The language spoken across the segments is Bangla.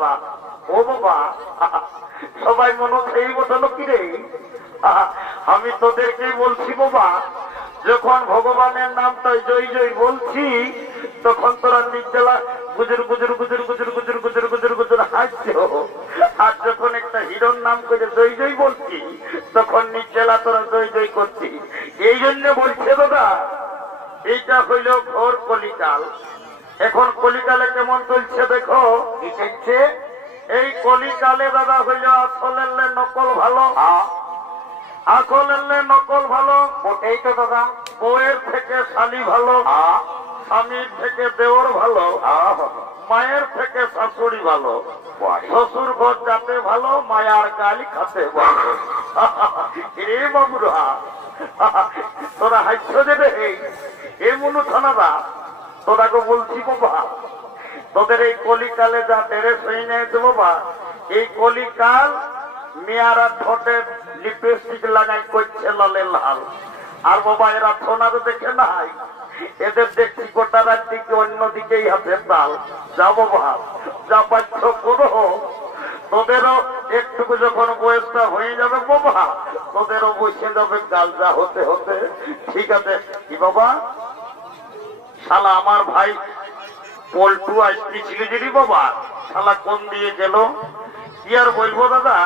দাদা ও বাবা সবাই মনে সেই বসালো কি রে আমি তোদেরকেই বলছি বাবা যখন ভগবানের নামটা জয় জয় বলছি তখন তোরা নির্জলা গুজর গুজর গুজর গুজর গুজর গুজর গুজর গুজর হাসছো আর যখন একটা হিরণ নাম করে জয় জয় বলছি তখন নির্জলা তোরা জয় জয় করছি এই জন্য বলছে দাদা এইটা হইল ঘোর কলিকাল এখন কলিকালে কেমন চলছে দেখো কি চলছে এই কলিকালে দাদা হইল আসলের নকল ভালো আসলের নকল ভালো ওটাই তো দাদা বউয়ের থেকে শালি ভালো স্বামীর থেকে দেওর ভালো মায়ের থেকে শাশুড়ি ভালো শ্বশুর ঘর যাতে ভালো মায়ার গালি খাতে ভালো রে বাবুরা তোরা হাস্য দেবে এ মনু থানারা তোরাকে বলছি বাবা তোদের এই কলিকালে যা ড্রেস হয়ে নিয়েছে বাবা এই কলিকাল মেয়ারা ঠোঁটে লিপস্টিক লাগাই করছে লালে লাল আর বাবা এরা সোনারও দেখে নাই এদের দেখছি গোটা রাত দিকে অন্যদিকেই হাতে তাল যা বাবা যা বাধ্য করো তোদেরও একটুকু যখন বয়সটা হয়ে যাবে বাবা তোদেরও বসে যাবে গাল যা হতে হতে ঠিক আছে কি বাবা শালা আমার ভাই পল্টু আসতেছিল যদি বাবা শালা কোন দিয়ে গেল কি আর বলবো দাদা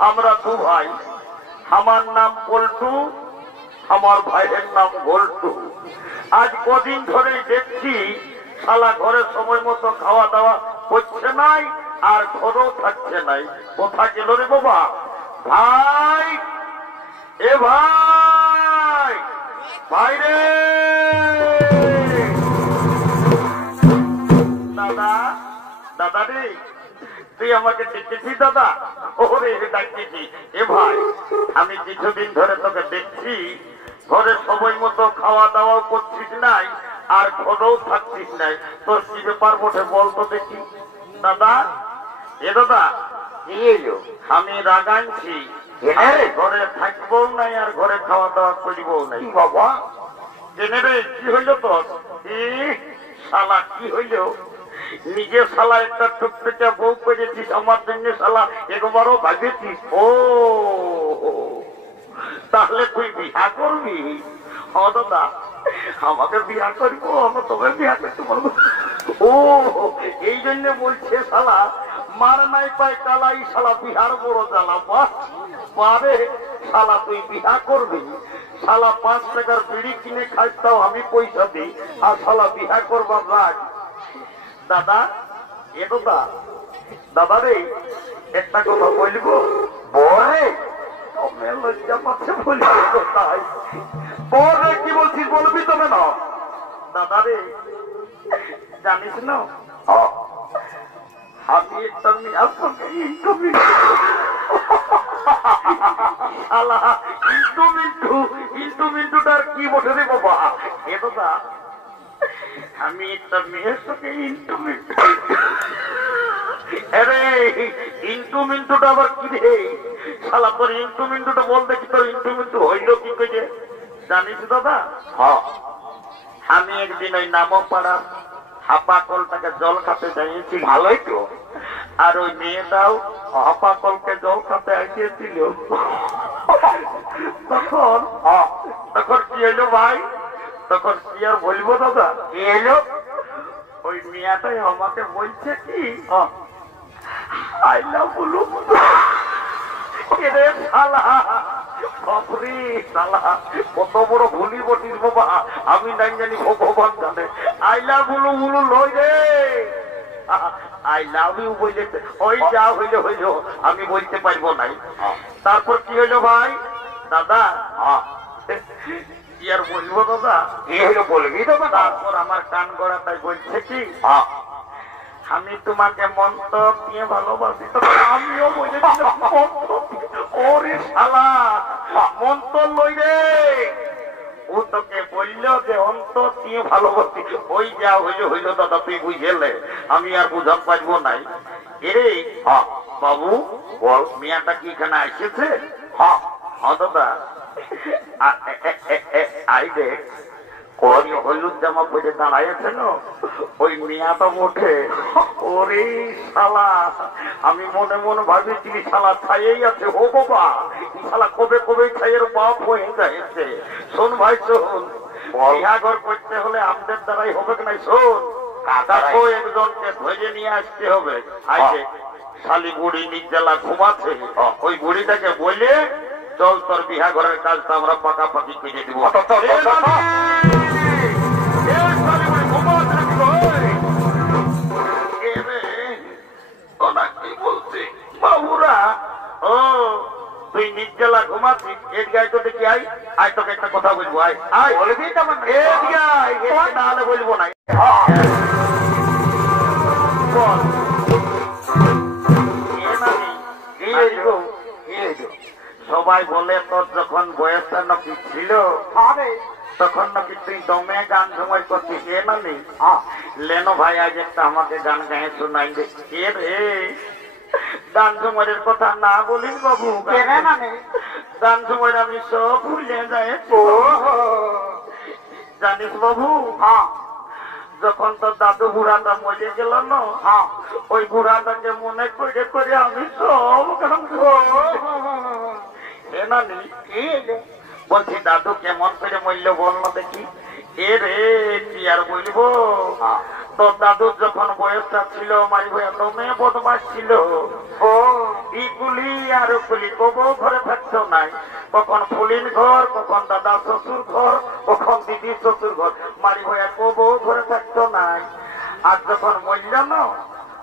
আমরা দু ভাই আমার নাম পল্টু আমার ভাইয়ের নাম গোল্টু আজ কদিন ধরে দেখছি শালা ঘরে সময় মতো খাওয়া দাওয়া হচ্ছে নাই আর ঘরেও থাকছে নাই কোথা গেল রে বাবা ভাই এ ভাই ভাই রে দাদা দাদা রে তুই আমাকে ডেকেছিস দাদা ওরে ডাকতেছি এ ভাই আমি কিছুদিন ধরে তোকে দেখছি ঘরে সময় মতো খাওয়া দাওয়াও করছিস নাই আর ঘরেও থাকছিস নাই তোর কি ব্যাপার বটে বলতো দেখি দাদা এ দাদা কি এলো আমি রাগানছি ঘরে থাকবো নাই আর ঘরে খাওয়া দাওয়া করবো নাই বাবা জেনে রে কি হইল তোর শালা কি হইল নিজে শালা একটা টুকটুকে বউ করেছিস আমার জন্য শালা একবারও ভাবেছিস ও তাহলে তুই বিয়া করবি ও দাদা আমাকে বিয়া করবো আমরা তোকে বিয়া করতে পারবো ও এই জন্য বলছে শালা মার নাই পায় কালাই শালা বিহার বড় জ্বালা পারে শালা তুই বিয়া করবি শালা 5 টাকার বিড়ি কিনে খাস তাও আমি পয়সা দিই আর শালা বিয়া করবার রাখ দাদা এ দাদা দাদা রে একটা কথা বলবো বলে লজ্জা পাচ্ছে বলবো তাই বলে কি বলছিস বলবি তবে না দাদা রে জানিস না আমি একটা মেয়ের সঙ্গে ইন্টুমিন্টুটার কি বসে রে বাবা এ দাদা আমি একটা মেয়ের সঙ্গে ইন্টুমিন্টুটা আবার কি রে শালা তোর ইন্টুমিন্টুটা বল দেখি তোর ইন্টুমিন্টু হইল কি কইছে জানিস দাদা আমি একদিন ওই নামক পাড়ার হাপা কলটাকে জল খাতে যাইয়েছি ভালোই তো আর ওই মেয়েটাও হাপা কলকে জল খাতে আসিয়েছিল তখন কি হইলো ভাই তখন কি আর বলবো দাদা কি এলো ওই মেয়েটাই আমাকে বলছে কি আই লাভ ইউ কত বড় ভুলি বটিস বাবা আমি নাই জানি ভগবান জানে আই লাভ ইউ বলু লই রে আই লাভ ইউ বলে ওই যা হইলে হইল আমি বলতে পারবো নাই তারপর কি হইলো ভাই দাদা কি আর বলবো দাদা কি হইলো বলবি দাদা তারপর আমার কান গড়াটাই বলছে কি আমি তোমাকে মন্ত্র দিয়ে ভালোবাসি আমিও বলেছিলাম ওরে শালা মন্ত্র লই রে ও তোকে বললো যে অন্তর দিয়ে ভালোবাসি ওই যা হইলো হইলো দাদা তুই বুঝেলে আমি আর বুঝাতে পারবো নাই এরে বাবু বল মিয়াটা কি এখানে এসেছে দাদা আই দেখ হলুদ জামা পরে দাঁড়াইছে না ওই মেয়াটা ওঠে ওরে শালা আমি মনে মনে ভাবিছি শালা ছাইয়েই আছে ও বাবা শালা কবে কবে ছাইয়ের বাপ হয়ে যাচ্ছে শোন ভাই শোন বিহাঘর করতে হলে আমাদের দ্বারাই হবে কি নাই শোন কাকাকেও একজনকে ধরে নিয়ে আসতে হবে আইছে শালি বুড়ি নির্জলা ঘুমাচ্ছে ওই বুড়িটাকে বলে চল তোর বিহাঘরের কাজটা আমরা পাকাপাকি করে দিব বাবুরা ও তুই নির্জলা ঘুমাচ্ছিস এর গায়ে তো দেখি আয় আয় তোকে একটা কথা বলবো আয় আয় বলবি নাহলে বলবো না সবাই বলে তোর যখন বয়সটা নাকি ছিল তখন নাকি তুই দমে গান ঝুমাই করছিস এ নানি লেনো ভাই আজ একটা আমাকে গান গায়ে শোনাই দে কে রে গান ঝুমারের কথা না বলিস বাবু গান ঝুমার আমি সব ভুলে যাই জানিস বাবু যখন তোর দাদু বুড়াটা মরে গেল না ওই বুড়াটাকে মনে করে করে আমি সব গান বলছি দাদু কেমন করে মূল্য বল না দেখি এ রে কি আর বলবো তোর দাদুর যখন বয়সটা ছিল মারি ভাইয়া তো মেয়ে বদমাস ছিল ই কুলি আর কুলি কবো ঘরে থাকতো নাই কখন ফুলিন ঘর কখন দাদা শ্বশুর ঘর কখন দিদি শ্বশুর ঘর মারি ভাইয়া কবো ঘরে থাকতো নাই আর যখন মূল্য না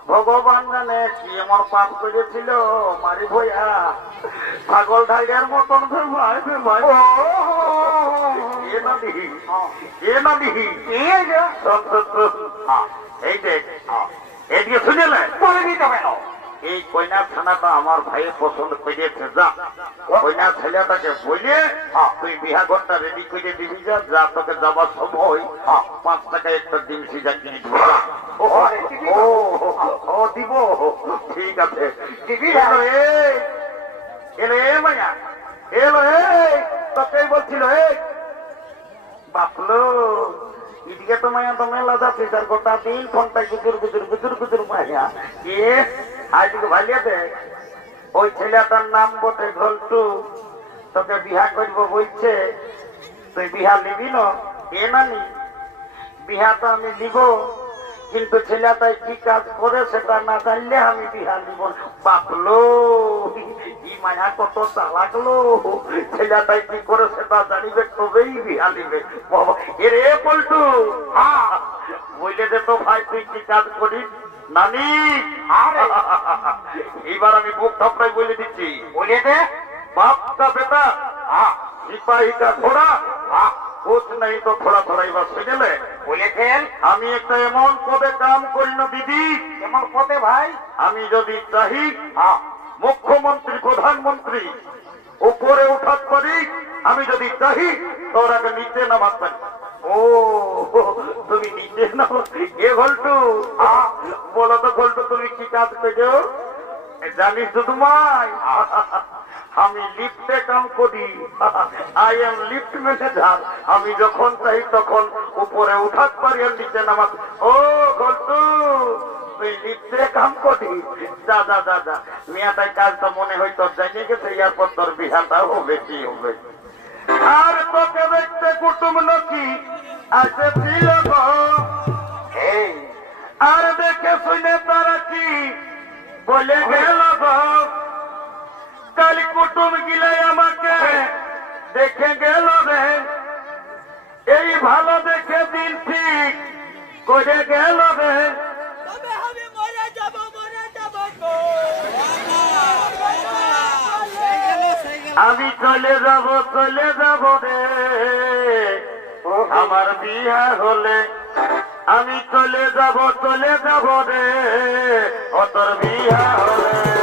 ভগবান জানে কি আমার পাপ করেছিল মারি ভয়া ছাগল ঢাইয়ের মতন এই দেখ এইদিকে শুনেলে এই কন্যা থানাটা আমার ভাইয়ের পছন্দ করিয়েছে যা কন্যা ছেলেটাকে বলে তুই বিহাঘরটা রেডি করে দিবি যা যা তোকে যাবার সময় 5 টাকা একটা ডিম সিজা কিনে দিব ও দিব ঠিক আছে এলো মায়া এলো তোকেই বলছিল বাপলো এদিকে তো মায়া তো মেলা যাচ্ছে তার গোটা দিন ফোনটা গুজুর গুজুর গুজুর গুজুর মায়া এ আজকে ভালিয়া দেখ ওই ছেলেটার নাম বটে ঘল্টু তোকে বিহা করবো বলছে তুই বিহা নিবি না এ নানি বিহা তো আমি নিব কিন্তু ছেলেটাই কি কাজ করে সেটা না জানলে আমি বিহা নিব বাপলো ই মায়া কত চালাকলো ছেলেটাই কি করে সেটা জানিবে তবেই বিহা নিবে এরে পল্টু বলে দে তো ভাই তুই কি কাজ করিস নানি এবার আমি বুক ঠাপড়াই বলে দিচ্ছি বলে দে বাপটা বেটা সিপাহী কা ঘোড়া कुछ नहीं तो थोड़ा थोड़ा ही बस सुने বলেছেন আমি একটা এমন পদে কাম করি না দিদি এমন পদে ভাই আমি যদি চাহি মুখ্যমন্ত্রী প্রধানমন্ত্রী উপরে উঠাত পারি আমি যদি চাহি তোর আগে নিচে নামাত পারি ও তুমি নিচে নামো এ ঘল্টু বলো তো ঘল্টু তুমি কি কাজ করছো জানিস তো তোমায় আমি লিফটে কাম করি আই এম লিফট ম্যানেজার আমি যখন চাই তখন উপরে উঠাত পারি আর নিচে নামাত ও ঘল্টু তুই লিফটে কাম করি যা যা যা যা মেয়াটাই কাজটা মনে হয়তো জানিয়ে গেছে এরপর তোর বিহাটা হবে কি হবে আর তোকে দেখতে কুটুম নাকি আসেছিল আর দেখে শুনে তারা কি বলে গেল কাল কুটুম গিলে আমাকে দেখে গেল রে এই ভালো দেখে দিন ঠিক করে গেল রে আমি চলে যাব রে আমার বিয়া হলে আমি চলে যাব রে ও তোর বিয়া হলে